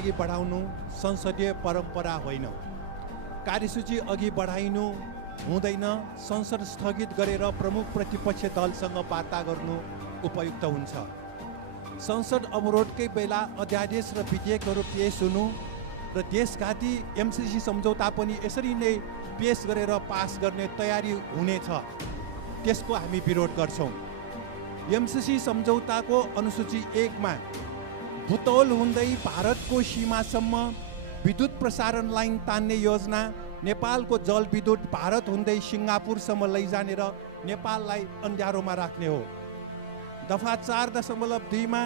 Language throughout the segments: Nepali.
अगाडि बढाउनु संसदीय परम्परा होइन। कार्यसूची अघि बढाइनु हुँदैन। संसद स्थगित गरेर प्रमुख प्रतिपक्ष दलसँग वार्ता गर्नु उपयुक्त हुन्छ। संसद अवरोधकै बेला अध्यादेश र विधेयकहरू पेश हुनु र देशघाती एमसीसी सम्झौता पनि यसरी नै पेश गरेर पास गर्ने तयारी हुनेछ, त्यसको हामी विरोध गर्छौँ। एमसीसी सम्झौताको अनुसूची 1 मा बुतौल हुँदै भारतको सीमासम्म विद्युत प्रसारण लाइन तान्ने योजना, नेपालको जलविद्युत भारत हुँदै सिङ्गापुरसम्म लैजाने र नेपाललाई अन्ध्यारोमा राख्ने हो। दफा 4.2 मा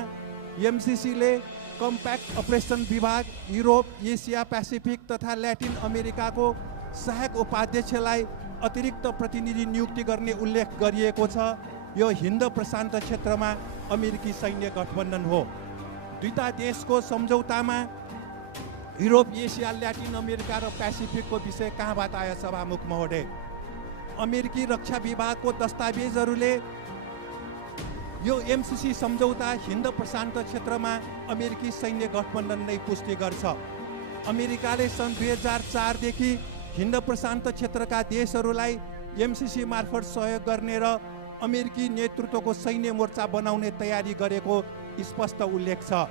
एमसीसीले कम्प्याक्ट अपरेसन विभाग, युरोप, एसिया पेसिफिक तथा ल्याटिन अमेरिकाको सहायक उपाध्यक्षलाई अतिरिक्त प्रतिनिधि नियुक्ति गर्ने उल्लेख गरिएको छ। यो हिन्द प्रशान्त क्षेत्रमा अमेरिकी सैन्य गठबन्धन हो। दुईटा देशको सम्झौतामा युरोप, एसिया, ल्याटिन अमेरिका र पेसिफिकको विषय कहाँबाट आयो सभामुख महोदय? अमेरिकी रक्षा विभागको दस्तावेजहरूले यो एमसीसी सम्झौता हिन्द प्रशान्त क्षेत्रमा अमेरिकी सैन्य गठबन्धन नै पुष्टि गर्छ। अमेरिकाले सन् 2004 देखि हिन्द प्रशान्त क्षेत्रका देशहरूलाई एमसीसी मार्फत सहयोग गर्ने र अमेरिकी नेतृत्वको सैन्य मोर्चा बनाउने तयारी गरेको स्पष्ट उल्लेख छ।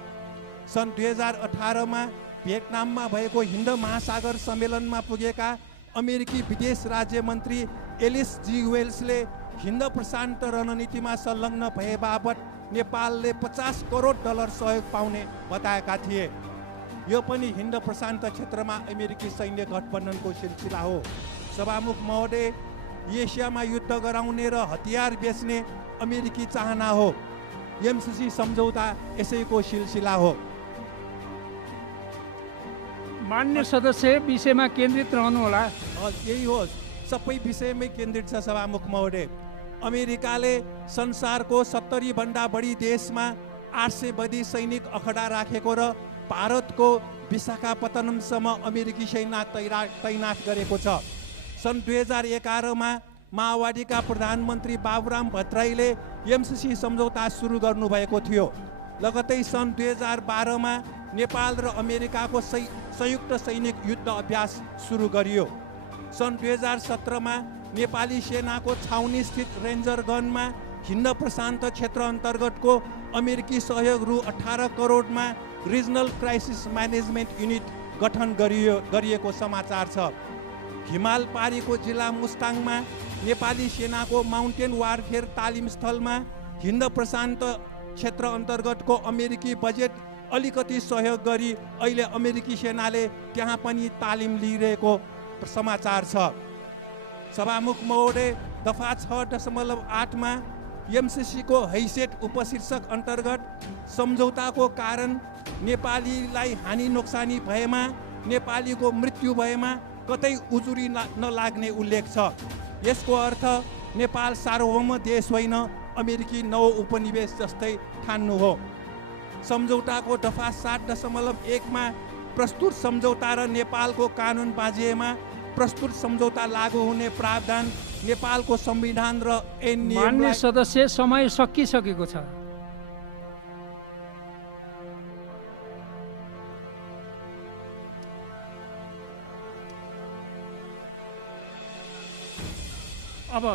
सन् 2018 मा भियतनाममा भएको हिन्द महासागर सम्मेलनमा पुगेका अमेरिकी विदेश राज्य मन्त्री एलिस जी वेल्सले हिन्द प्रशान्त रणनीतिमा संलग्न भए बापत नेपालले $50 करोड सहयोग पाउने बताएका थिए। यो पनि हिन्द प्रशान्त क्षेत्रमा अमेरिकी सैन्य गठबन्धनको सिलसिला हो। सभामुख महोदय, एसियामा युद्ध गराउने र हतियार बेच्ने अमेरिकी चाहना हो। एमसीसी सम्झौता यसैको सिलसिला हो। मान्य सदस्य, विषयमा केन्द्रित रहनुहोला। यही हो, सबै विषयमै केन्द्रित छ सभामुख महोदय। अमेरिकाले संसारको 70 भन्दा बढी देशमा 800 बढी सैनिक अखडा राखेको र भारतको विशाखापत्तनमसम्म अमेरिकी सेना तैनात गरेको छ। सन् 2011 मा माओवादीका प्रधानमन्त्री बाबुराम भट्टराईले एमसीसी सम्झौता सुरु गर्नुभएको थियो। लगतै सन् 2012 मा नेपाल र अमेरिकाको संयुक्त सैनिक युद्ध अभ्यास सुरु गरियो। सन् 2017 मा नेपाली सेनाको छाउनी स्थित रेन्जरगनमा हिन्द प्रशान्त क्षेत्र अन्तर्गतको अमेरिकी सहयोग रु 18 करोडमा रिजनल क्राइसिस म्यानेजमेन्ट युनिट गठन गरिएको समाचार छ। हिमाल पारीको जिल्ला मुस्ताङमा नेपाली सेनाको माउन्टेन वारफेयर तालिम स्थलमा हिन्द प्रशान्त क्षेत्र अन्तर्गतको अमेरिकी बजेट अलिकति सहयोग गरी अहिले अमेरिकी सेनाले त्यहाँ पनि तालिम लिइरहेको समाचार छ। सभामुख महोदय, दफा 6.8 मा एमसीसीको हैसियत उपशीर्षक अन्तर्गत सम्झौताको कारण नेपालीलाई हानि नोक्सानी भएमा, नेपालीको मृत्यु भएमा कतै उजुरी नलाग्ने उल्लेख छ। यसको अर्थ नेपाल सार्वभौम देश होइन, अमेरिकी नौ उपनिवेश जस्तै ठान्नु हो। सम्झौताको दफा 7.1 मा प्रस्तुत सम्झौता र नेपालको कानुन बाँझिएमा प्रस्तुत सम्झौता लागू हुने प्रावधान नेपालको संविधान र ऐन नियम। मान्य सदस्य, समय सकिसकेको छ। अब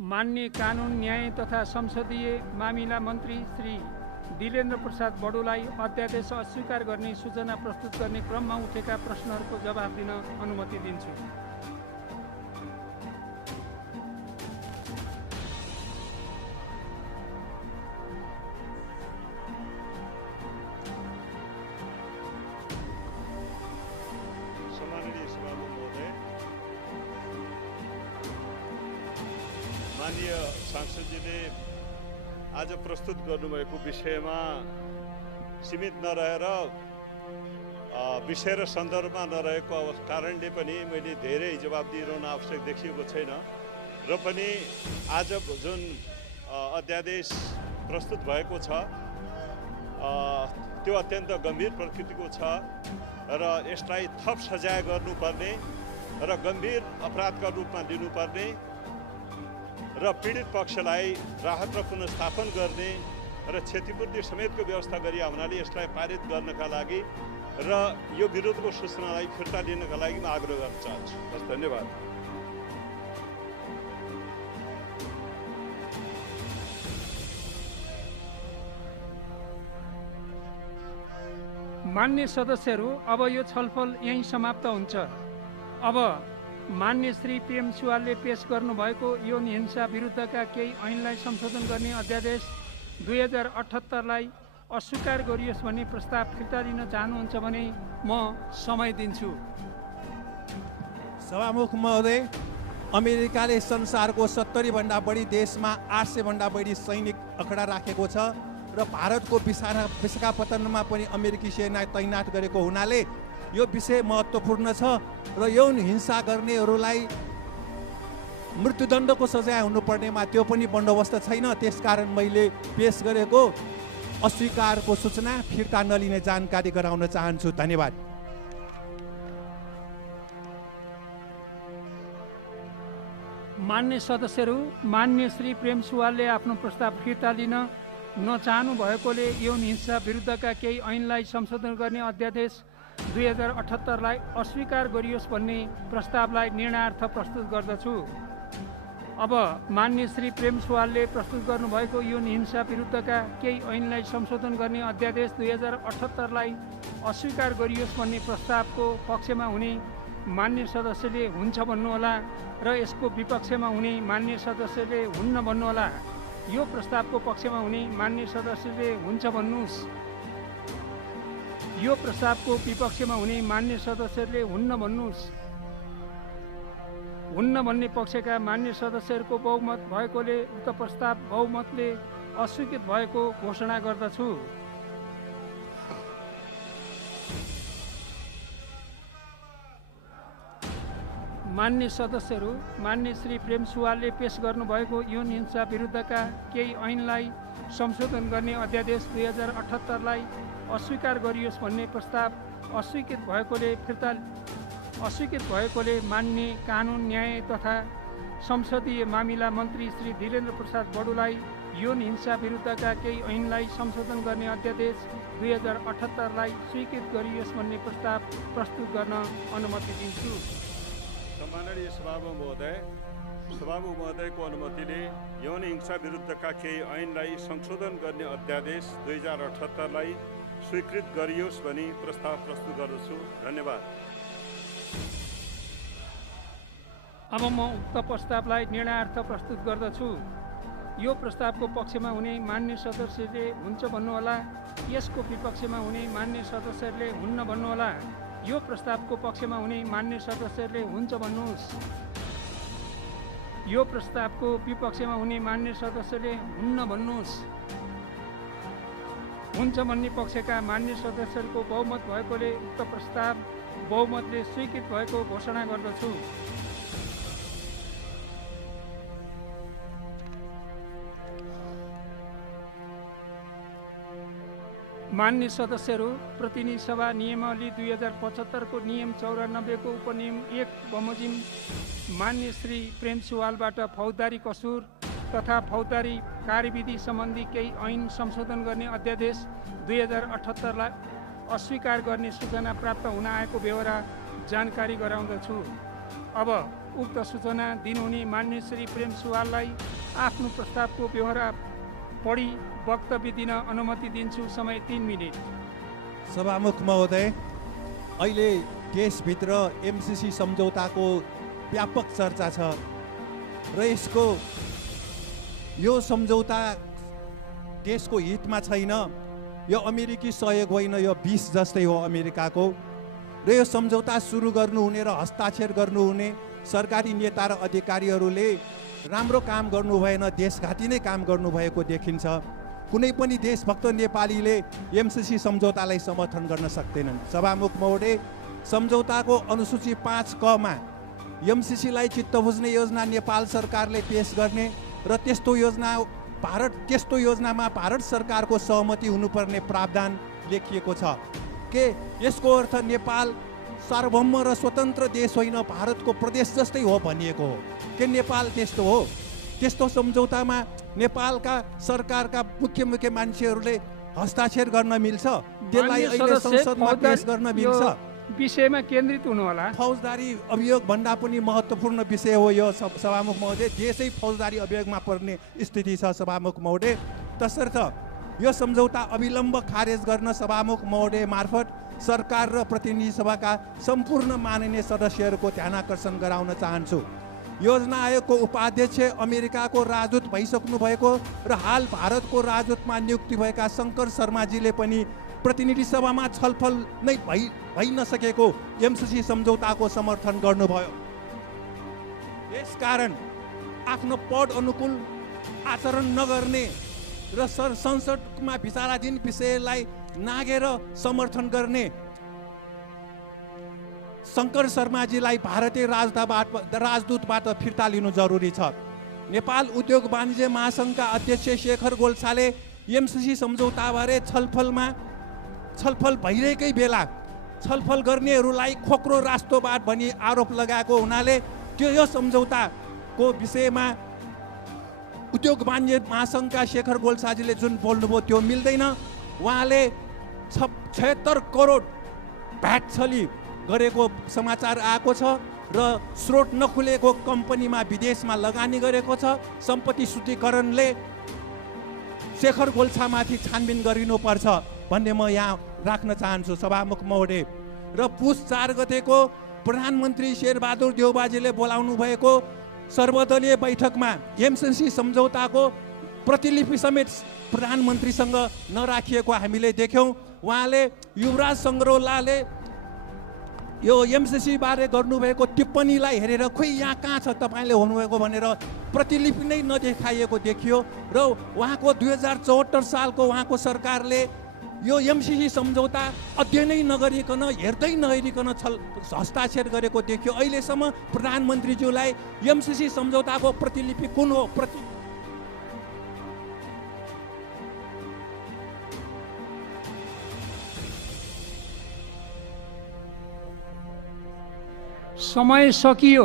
मान्य कानुन, न्याय तथा संसदीय मामिला मन्त्री श्री दिलेन्द्र प्रसाद बडुलाई अध्यादेश अस्वीकार गर्ने सूचना प्रस्तुत गर्ने क्रममा उठेका प्रश्नहरूको जवाफ दिन अनुमति दिन्छु। सम्माननीय सभामुख महोदय, माननीय सांसदजीले आज प्रस्तुत गर्नुभएको विषयमा सीमित नरहेर विषय र सन्दर्भमा नरहेको कारणले पनि मैले धेरै जवाब दिइरहन आवश्यक देखिएको छैन र पनि आज जुन अध्यादेश प्रस्तुत भएको छ त्यो अत्यन्त गम्भीर प्रकृतिको छ र यसलाई थप सजाय गर्नुपर्ने र गम्भीर अपराधका रूपमा लिनुपर्ने र पीडित पक्षलाई राहत र पुनर्स्थापन गर्ने र क्षतिपूर्ति समेतको व्यवस्था गरिया हुनाले यसलाई पारित गर्नका लागि र यो विरोधको सूचनालाई फिर्ता लिनका लागि म आग्रह गर्न चाहन्छु। हस्, धन्यवाद। मान्य सदस्यहरू, अब यो छलफल यहीँ समाप्त हुन्छ। अब मान्य श्री प्रेम सुवालले पेश गर्नुभएको यौन हिंसा विरुद्धका केही ऐनलाई संशोधन गर्ने अध्यादेश 2078लाई अस्वीकार गरियोस् भन्ने प्रस्ताव फिर्ता लिन चाहनुहुन्छ भने म समय दिन्छु। सभामुख महोदय, अमेरिकाले संसारको 70 भन्दा बढी देशमा 800 भन्दा बढी सैनिक अखडा राखेको छ र भारतको विशाखापत्तनमा पनि अमेरिकी सेना तैनात गरेको हुनाले यो विषय महत्त्वपूर्ण छ र यौन हिंसा गर्नेहरूलाई मृत्युदण्डको सजाय हुनुपर्नेमा त्यो पनि बन्दोबस्त छैन। त्यसकारण मैले पेश गरेको अस्वीकारको सूचना फिर्ता नलिने जानकारी गराउन चाहन्छु। धन्यवाद। मान्य सदस्यहरू, मान्य श्री प्रेम सुवालले आफ्नो प्रस्ताव फिर्ता लिन नचाहनु भएकोले यौन हिंसा विरुद्धका केही ऐनलाई संशोधन गर्ने अध्यादेश 2078लाई अस्वीकार गरियोस् भन्ने प्रस्तावलाई निर्णयार्थ प्रस्तुत गर्दछु। अब मान्य श्री प्रेम सुवालले प्रस्तुत गर्नुभएको यौन हिंसा विरुद्धका केही ऐनलाई संशोधन गर्ने अध्यादेश 2078लाई अस्वीकार गरियोस् भन्ने प्रस्तावको पक्षमा हुने मान्य सदस्यले हुन्छ भन्नुहोला र यसको विपक्षमा हुने मान्य सदस्यले हुन्न भन्नुहोला। यो प्रस्तावको पक्षमा हुने मान्य सदस्यले हुन्छ भन्नुहोस्। यो प्रस्तावको विपक्षमा हुने मान्य सदस्यले हुन्न भन्नुहोस्। हुन्न भन्ने पक्षका मान्य सदस्यहरूको बहुमत भएकोले उक्त प्रस्ताव बहुमतले अस्वीकृत भएको घोषणा गर्दछु। मान्य सदस्यहरू, मान्य श्री प्रेम सुवालले पेश गर्नुभएको यौन हिंसा विरुद्धका केही ऐनलाई संशोधन गर्ने अध्यादेश 2078लाई अस्वीकार गरियोस् भन्ने प्रस्ताव अस्वीकृत भएकोले मान्य कानुन, न्याय तथा संसदीय मामिला मन्त्री श्री धीरेन्द्र प्रसाद बडुलाई यौन हिंसा विरुद्धका केही ऐनलाई संशोधन गर्ने अध्यादेश 2078लाई स्वीकृत गरियोस् भन्ने प्रस्ताव प्रस्तुत गर्न अनुमति दिन्छु। सम्माननीय सभामुख महोदयको अनुमतिले यौन हिंसा विरुद्धका केही ऐनलाई संशोधन गर्ने अध्यादेश 2078लाई स्वीकृत गरियोस् भनी प्रस्ताव प्रस्तुत गर्दछु। धन्यवाद। अब म उक्त प्रस्तावलाई निर्णयार्थ प्रस्तुत गर्दछु। यो प्रस्तावको पक्षमा हुने मान्य सदस्यले हुन्छ भन्नुहोला। यसको विपक्षमा हुने मान्य सदस्यले हुन्न भन्नुहोला। यो प्रस्तावको पक्षमा हुने मान्य सदस्यले हुन्छ भन्नुहोस्। यो प्रस्तावको विपक्षमा हुने मान्य सदस्यले हुन्न भन्नुहोस्। हुन्छ भन्ने पक्षका मान्य सदस्यहरूको बहुमत भएकोले उक्त प्रस्ताव बहुमतले स्वीकृत भएको घोषणा गर्दछु। मान्य सदस्यहरू, प्रतिनिधि सभा नियमावली 2075 को नियम 94 को उपनियम 1 बमोजिम मान्य श्री प्रेम सुवालबाट फौजदारी कसुर तथा फौजदारी कार्यविधि सम्बन्धी केही ऐन संशोधन गर्ने अध्यादेश 2078लाई अस्वीकार गर्ने सूचना प्राप्त हुन आएको बेहोरा जानकारी गराउँदछु। अब उक्त सूचना दिनुहुने मान्य श्री प्रेम सुवाललाई आफ्नो प्रस्तावको बेहोरा पढी वक्तव्य दिन अनुमति दिन्छु। समय 3 मिनेट। सभामुख महोदय, अहिले देशभित्र एमसिसी सम्झौताको व्यापक चर्चा छ र यो सम्झौता देशको हितमा छैन। यो अमेरिकी सहयोग होइन, यो 20 जस्तै हो अमेरिकाको। र यो सम्झौता सुरु गर्नुहुने र हस्ताक्षर गर्नुहुने सरकारी नेता र अधिकारीहरूले राम्रो काम गर्नु भएन, देशघाती नै काम गर्नुभएको देखिन्छ। कुनै पनि देशभक्त नेपालीले एमसिसी सम्झौतालाई समर्थन गर्न सक्दैनन्। सभामुख महोदय, सम्झौताको अनुसूची 5 क मा एमसिसीलाई चित्त बुझ्ने योजना नेपाल सरकारले पेश गर्ने र त्यस्तो योजनामा भारत सरकारको सहमति हुनुपर्ने प्रावधान लेखिएको छ। के यसको अर्थ नेपाल सार्वभौम र स्वतन्त्र देश होइन, भारतको प्रदेश जस्तै हो भनिएको हो? के नेपाल त्यस्तो हो? त्यस्तो सम्झौतामा नेपालका सरकारका मुख्य मान्छेहरूले हस्ताक्षर गर्न मिल्छ? त्यसलाई माननीय अहिले सदस्य, संसदमा पेश गर्न यो मिल्छ? विषयमा केन्द्रित हुनु होला। फौजदारी अभियोग भन्दा पनि महत्त्वपूर्ण विषय हो यो सभामुख महोदय। देशै फौजदारी अभियोगमा पर्ने स्थिति छ सभामुख महोदय। तसर्थ यो सम्झौता अविलम्ब खारेज गर्न सभामुख महोदय मार्फत सरकार र प्रतिनिधि सभाका सम्पूर्ण माननीय सदस्यहरूको ध्यानाकर्षण गराउन चाहन्छु। योजना आयोगको उपाध्यक्ष अमेरिकाको राजदूत भइसक्नु भएको र हाल भारतको राजदूतमा नियुक्ति भएका शङ्कर शर्माजीले पनि प्रतिनिधि सभामा छलफल नै भइ नसकेको एमसीसी सम्झौताको समर्थन गर्नुभयो। यसकारण आफ्नो पद अनुकूल आचरण नगर्ने र संसदमा विचाराधीन विषयलाई नागेर समर्थन गर्ने शङ्कर शर्माजीलाई भारतीय राजदूतबाट फिर्ता लिनु जरुरी छ। नेपाल उद्योग वाणिज्य महासङ्घका अध्यक्ष शेखर गोल्छाले एमसीसी सम्झौताबारे छलफल भइरहेकै बेला छलफल गर्नेहरूलाई खोक्रो राष्ट्रवाद भनी आरोप लगाएको हुनाले यो सम्झौताको विषयमा उद्योग वाणिज्य महासङ्घका शेखर गोल्छाजीले जुन बोल्नुभयो त्यो मिल्दैन। उहाँले 76 करोड भ्याट छली गरेको समाचार आएको छ र स्रोत नखुलेको कम्पनीमा विदेशमा लगानी गरेको छ। सम्पत्ति शुद्धिकरणले शेखर गोल्छामाथि छानबिन गरिनुपर्छ भन्ने म यहाँ राख्न चाहन्छु सभामुख महोदय। र पुस 4 गतेको प्रधानमन्त्री शेरबहादुर देउबाजीले बोलाउनु भएको सर्वदलीय बैठकमा एमसीसी सम्झौताको प्रतिलिपि समेत प्रधानमन्त्रीसँग नराखिएको हामीले देख्यौँ। उहाँले युवराज सङ्ग्रौलाले यो एमसीसी बारे गर्नुभएको टिप्पणीलाई हेरेर खोइ यहाँ कहाँ छ तपाईँले हुनुभएको भनेर प्रतिलिपि नै नदेखाइएको देखियो। र उहाँको 2074 सालको उहाँको सरकारले यो एमसीसी सम्झौता अध्ययनै नगरिकन हेर्दै नहेरिकन हस्ताक्षर गरेको देखियो। अहिलेसम्म प्रधानमन्त्रीज्यूलाई एमसीसी सम्झौताको प्रतिलिपि कुन हो? समय सकियो।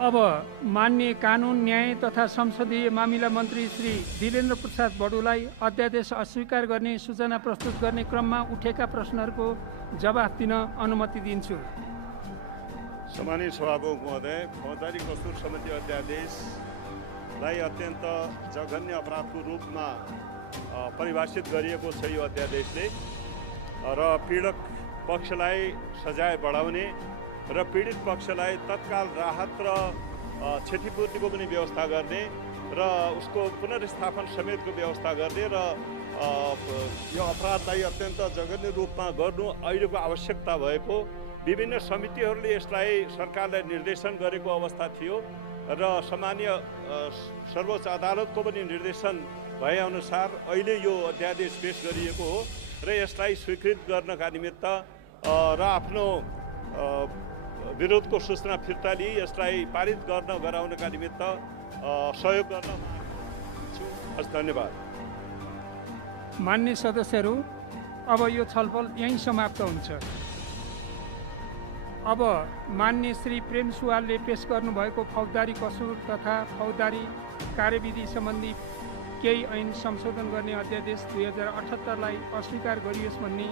अब माननीय कानुन न्याय तथा संसदीय मामिला मन्त्री श्री दिलेन्द्र प्रसाद बडुलाई अध्यादेश अस्वीकार गर्ने सूचना प्रस्तुत गर्ने क्रममा उठेका प्रश्नहरूको जवाफ दिन अनुमति दिन्छु। सम्मानित सभामुख महोदय, फौजदारी कसूर सम्बन्धी अध्यादेशलाई अत्यन्त जघन्य अपराधको रूपमा परिभाषित गरिएको छ यो अध्यादेशले र पीडक पक्षलाई सजाय बढाउने र पीडित पक्षलाई तत्काल राहत र क्षतिपूर्तिको पनि व्यवस्था गर्ने र उसको पुनर्स्थापन समेतको व्यवस्था गर्ने र यो अपराधलाई अत्यन्त जघन्य रूपमा गर्नु अहिलेको आवश्यकता भएको विभिन्न समितिहरूले यसलाई सरकारलाई निर्देशन गरेको अवस्था थियो र सामान्य सर्वोच्च अदालतको पनि निर्देशन भएअनुसार अहिले यो अध्यादेश पेश गरिएको हो र यसलाई स्वीकृत गर्नका निमित्त र आफ्नो विरोधको सूचना फिर्ता लिई यसलाई पारित गराउनका निमित्त सहयोग गर्न छु। धन्यवाद। मान्य सदस्यहरू, अब यो छलफल यहीँ समाप्त हुन्छ। अब मान्य श्री प्रेम सुवालले पेश गर्नुभएको फौजदारी कसुर तथा फौजदारी कार्यविधि सम्बन्धी केही ऐन संशोधन गर्ने अध्यादेश 2078लाई अस्वीकार गरियोस् भन्ने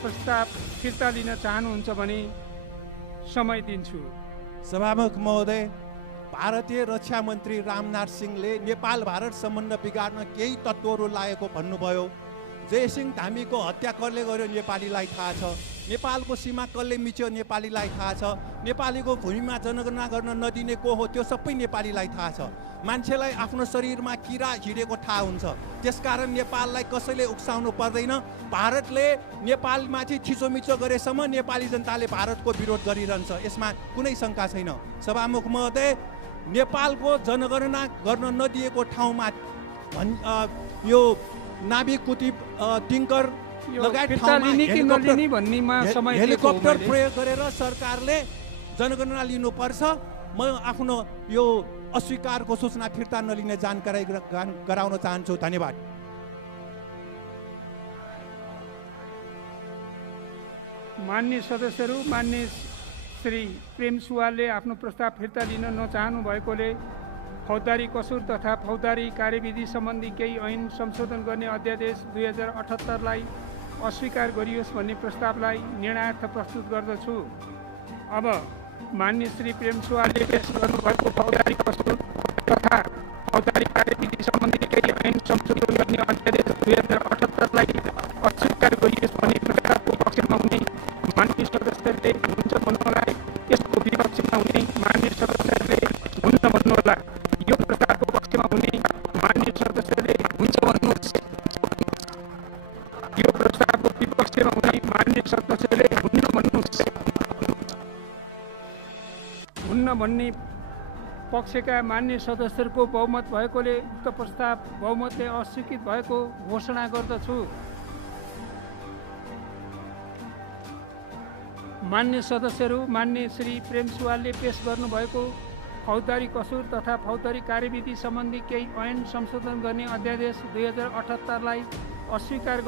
प्रस्ताव फिर्ता लिन चाहनुहुन्छ भने समय दिन्छु। सभामुख महोदय, भारतीय रक्षा मन्त्री राजनाथ सिंहले नेपाल भारत सम्बन्ध बिगार्न केही तत्त्वहरू लागेको भन्नुभयो। जयसिंह धामीको हत्या कसले गर्यो नेपालीलाई थाहा छ। नेपालको सीमा कसले मिच्यो नेपालीलाई थाहा छ। नेपालीको भूमिमा जनगणना गर्न नदिने को हो त्यो सबै नेपालीलाई थाहा छ। मान्छेलाई आफ्नो शरीरमा किरा हिँडेको थाहा हुन्छ। त्यसकारण नेपाललाई कसैले उक्साउनु पर्दैन। भारतले नेपालमाथि थिचोमिचो गरेसम्म नेपाली जनताले भारतको विरोध गरिरहन्छ, यसमा कुनै शङ्का छैन। सभामुख महोदय, नेपालको जनगणना गर्न नदिएको ठाउँमा यो नाभिक कुती टिङ्कर लगायत ठाउँमा हेलिकप्टर प्रयोग गरेर सरकारले जनगणना लिनुपर्छ। म आफ्नो यो अस्वीकारको सूचना फिर्ता नलिने जानकारी गराउन चाहन्छु। धन्यवाद। मान्य सदस्यहरू, मान्य श्री प्रेम सुवालले आफ्नो प्रस्ताव फिर्ता लिन नचाहनु भएकोले फौजदारी कसुर तथा फौजदारी कार्यविधि सम्बन्धी केही ऐन संशोधन गर्ने अध्यादेश 2078लाई अस्वीकार गरियोस् भन्ने प्रस्तावलाई निर्णयार्थ प्रस्तुत गर्दछु। अब माननीय श्री प्रेम सुवालले पेश गर्नुभएको फौजदारी कसुर तथा फौजदारी कार्यविधि सम्बन्धी केही ऐन संशोधन गर्ने अध्यादेश 2078लाई अस्वीकार गरियोस् भन्ने प्रस्तावको पक्षमा हुने माननीय सदस्यहरूले हुन्छ भन्नुहोला। यसको विपक्षमा हुने माननीय सदस्यहरूले हुन्न भन्नुहोला। यो प्रस्तावको पक्षमा हुने माननीय सदस्यहरूले हुन्छ भन्नुहोस्। यो प्रस्तावको विपक्षमा हुने माननीय सदस्यहरूले हुन्न भन्नुहोस्। हुन्न भन्ने पक्षका मान्य सदस्यहरूको बहुमत भएकोले उक्त प्रस्ताव बहुमतले अस्वीकृत भएको घोषणा गर्दछु। मान्य सदस्यहरू, मान्य श्री प्रेम सुवालले पेश गर्नुभएको फौजदारी कसुर तथा फौजदारी कार्यविधि सम्बन्धी केही ऐन संशोधन गर्ने अध्यादेश 2078लाई अस्वीकार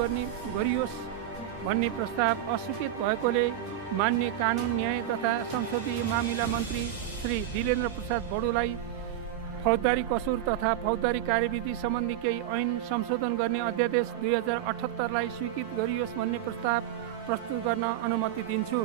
गरियोस् भन्ने प्रस्ताव अस्वीकृत भएकोले मान्य कानुन न्याय तथा संसदीय मामिला मन्त्री श्री दिलेन्द्र प्रसाद बडुलाई फौजदारी कसुर तथा फौजदारी कार्यविधि सम्बन्धी केही ऐन संशोधन गर्ने अध्यादेश 2078लाई स्वीकृत गरियोस् भन्ने प्रस्ताव प्रस्तुत गर्न अनुमति दिन्छु।